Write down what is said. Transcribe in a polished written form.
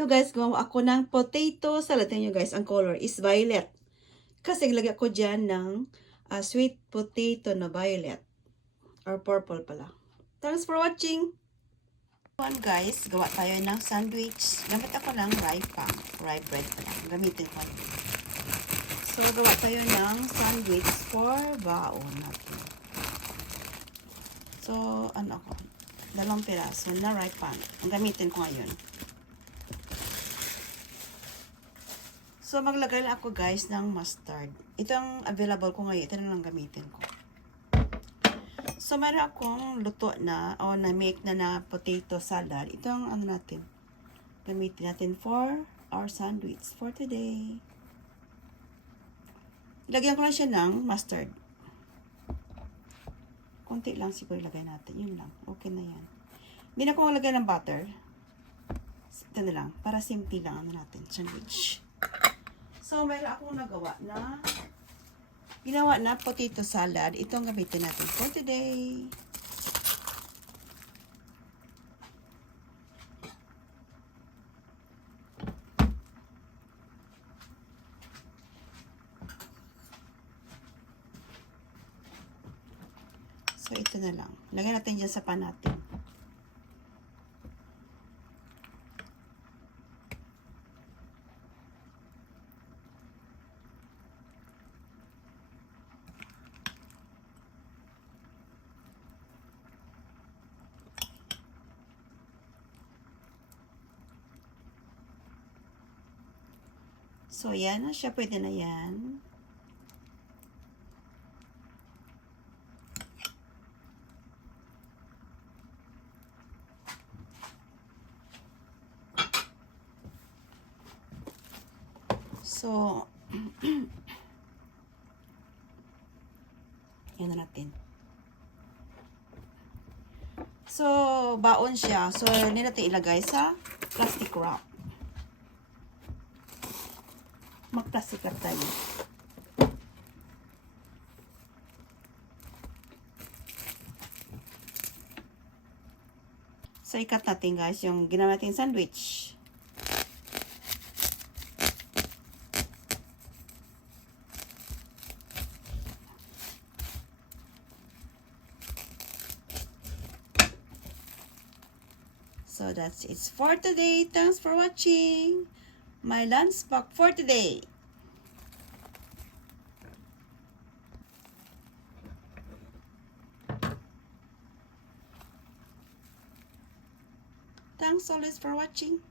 Ito guys, gumawa ako ng potato salad. Tingnan nyo guys, ang color is violet. Kasi lagyan ko dyan ng sweet potato na violet. Or purple pala. Thanks for watching! Guys, gawa tayo ng sandwich. Gamit ako ng rye bread pala. Gamitin ko. So, gawa tayo ng sandwich for baon natin. So, ano ako? 2 piraso na rye pan. Ang gamitin ko ngayon. So, maglagay lang ako guys ng mustard. Ito ang available ko ngayon. Ito na lang gamitin ko. So, meron akong luto na o na-make na potato salad. Ito ang ano natin. Gamitin natin for our sandwich for today. Lagyan ko lang siya ng mustard. Konti lang siguro ilagay natin. Yun lang. Okay na yan. Hindi na ko maglagay ng butter. Ito na lang. Para simple lang ano natin. Sandwich. So, meron akong ginawa na potato salad. Ito ang gamitin natin for today. So, ito na lang. Lagyan natin dyan sa pan natin. So, yan na siya. Pwede na yan. So, yan na natin. So, baon siya. So, hindi natin ilagay sa plastic wrap. Mag-plastic wrap tayo. So, ikat natin guys yung ginawa natin sandwich. So, that's it for today. Thanks for watching my lunch pack for today. Thanks always for watching.